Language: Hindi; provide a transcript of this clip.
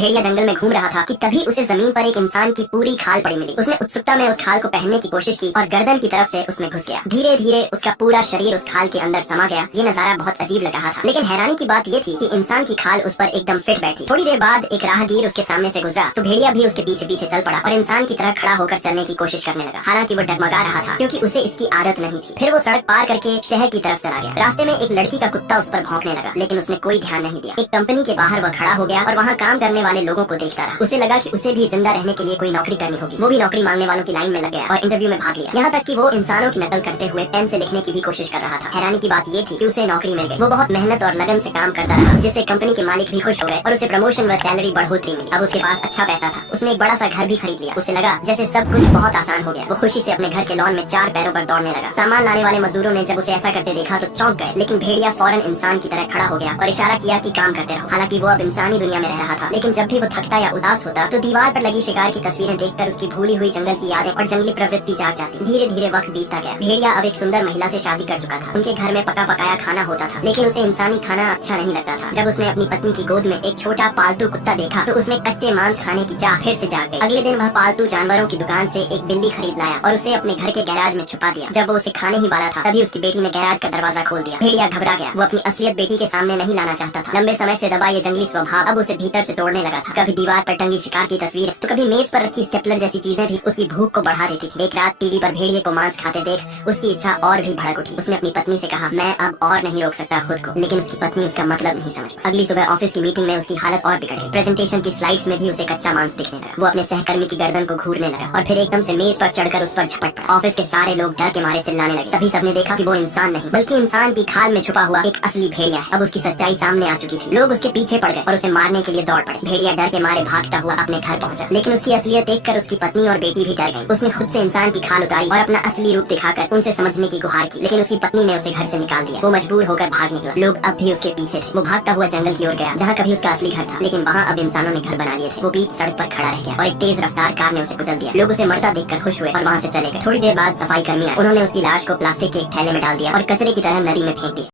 भेड़िया जंगल में घूम रहा था कि तभी उसे जमीन पर एक इंसान की पूरी खाल पड़ी मिली। उसने उत्सुकता में उस खाल को पहनने की कोशिश की और गर्दन की तरफ से उसमें घुस गया। धीरे धीरे उसका पूरा शरीर उस खाल के अंदर समा गया। ये नजारा बहुत अजीब लग रहा था, लेकिन हैरानी की बात ये थी कि इंसान की खाल उस पर एकदम फिट बैठी। थोड़ी देर बाद एक राहगीर उसके सामने से गुजरा तो भेड़िया भी उसके पीछे पीछे चल पड़ा और इंसान की तरह खड़ा होकर चलने की कोशिश करने लगा। हालांकि वो डगमगा रहा था क्योंकि उसे इसकी आदत नहीं थी। फिर वो सड़क पार करके शहर की तरफ चला गया। रास्ते में एक लड़की का कुत्ता उस पर भौंकने लगा, लेकिन उसने कोई ध्यान नहीं दिया। एक कंपनी के बाहर वह खड़ा हो गया और वहाँ काम करने वाले लोगों को देखता रहा। उसे लगा कि उसे भी जिंदा रहने के लिए कोई नौकरी करनी होगी। वो भी नौकरी मांगने वालों की लाइन में लग गया और इंटरव्यू में भाग लिया। यहाँ तक कि वो इंसानों की नकल करते हुए पेन से लिखने की भी कोशिश कर रहा था। हैरानी की बात ये थी कि उसे नौकरी मिल गई। वो बहुत मेहनत और लगन से काम करता रहा, जिससे कंपनी के मालिक भी खुश हो गए और उसे प्रमोशन व सैलरी बढ़ोतरी मिली। अब उसके पास अच्छा पैसा था। उसने एक बड़ा सा घर भी खरीद लिया। उसे लगा जैसे सब कुछ बहुत आसान हो गया। वो खुशी से अपने घर के लॉन में 4 पैरों पर दौड़ने लगा। सामान लाने वाले मजदूरों ने जब उसे ऐसा करते देखा तो चौंक गए, लेकिन भेड़िया फौरन इंसान की तरह खड़ा हो गया और इशारा किया कि काम करते रहो। हालांकि वो अब इंसानी दुनिया में रह रहा था, लेकिन जब भी वो थकता या उदास होता तो दीवार पर लगी शिकार की तस्वीरें देखकर उसकी भूली हुई जंगल की यादें और जंगली प्रवृत्ति जाग जाती। धीरे धीरे वक्त बीतता गया। भेड़िया अब एक सुंदर महिला से शादी कर चुका था। उनके घर में पका पकाया खाना होता था, लेकिन उसे इंसानी खाना अच्छा नहीं लगता था। जब उसने अपनी पत्नी की गोद में एक छोटा पालतू कुत्ता देखा तो उसमें कच्चे मांस खाने की चाह फिर से जाग गई। अगले दिन वह पालतू जानवरों की दुकान से एक बिल्ली खरीद लाया और उसे अपने घर के गैराज में छुपा दिया। जब वो उसे खाने ही वाला था तभी उसकी बेटी ने गैराज का दरवाजा खोल दिया। भेड़िया घबरा गया। वो अपनी असलियत बेटी के सामने नहीं लाना चाहता था। लंबे समय से दबा ये जंगली स्वभाव अब उसे भीतर से तोड़ने लगा था। कभी दीवार पर टंगी शिकार की तस्वीर तो कभी मेज पर रखी स्टेपलर जैसी चीजें भी उसकी भूख को बढ़ा देती थी। एक रात टीवी पर भेड़िए को मांस खाते देख उसकी इच्छा और भी भड़क उठी। उसने अपनी पत्नी से कहा, मैं अब और नहीं रोक सकता खुद को, लेकिन उसकी पत्नी उसका मतलब नहीं समझ पाई। अगली सुबह ऑफिस की मीटिंग में उसकी हालत और बिगड़ गई। प्रेजेंटेशन की स्लाइड्स में भी उसे कच्चा मांस दिखने लगा। वो अपने सहकर्मी की गर्दन को घूरने लगा और फिर एकदम से मेज पर चढ़कर उस पर झपट पड़ा। ऑफिस के सारे लोग डर के मारे चिल्लाने लगे। तभी सबने देखा कि वो इंसान नहीं बल्कि इंसान की खाल में छुपा हुआ एक असली भेड़िया है। अब उसकी सच्चाई सामने आ चुकी थी। लोग उसके पीछे पड़ गए और उसे मारने के लिए दौड़ पड़े। भेड़िया डर के मारे भागता हुआ अपने घर पहुंचा, लेकिन उसकी असलियत देखकर उसकी पत्नी और बेटी भी डर गई। उसने खुद से इंसान की खाल उतारी और अपना असली रूप दिखाकर उनसे समझने की गुहार की, लेकिन उसकी पत्नी ने उसे घर से निकाल दिया। वो मजबूर होकर भाग निकला। लोग अब भी उसके पीछे थे। वो भागता हुआ जंगल की ओर गया जहाँ कभी उसका असली घर था, लेकिन वहाँ अब इंसानों ने घर बना लिए थे। वो बीच सड़क पर खड़ा रह गया और एक तेज रफ्तार कार ने उसे कुचल दिया। लोग उसे मरता देखकर खुश हुए और वहाँ से चले गए। थोड़ी देर बाद सफाई कर्मी आए। उन्होंने उसकी लाश को प्लास्टिक के एक थैले में डाल दिया और कचरे की तरह नदी में फेंक दिया।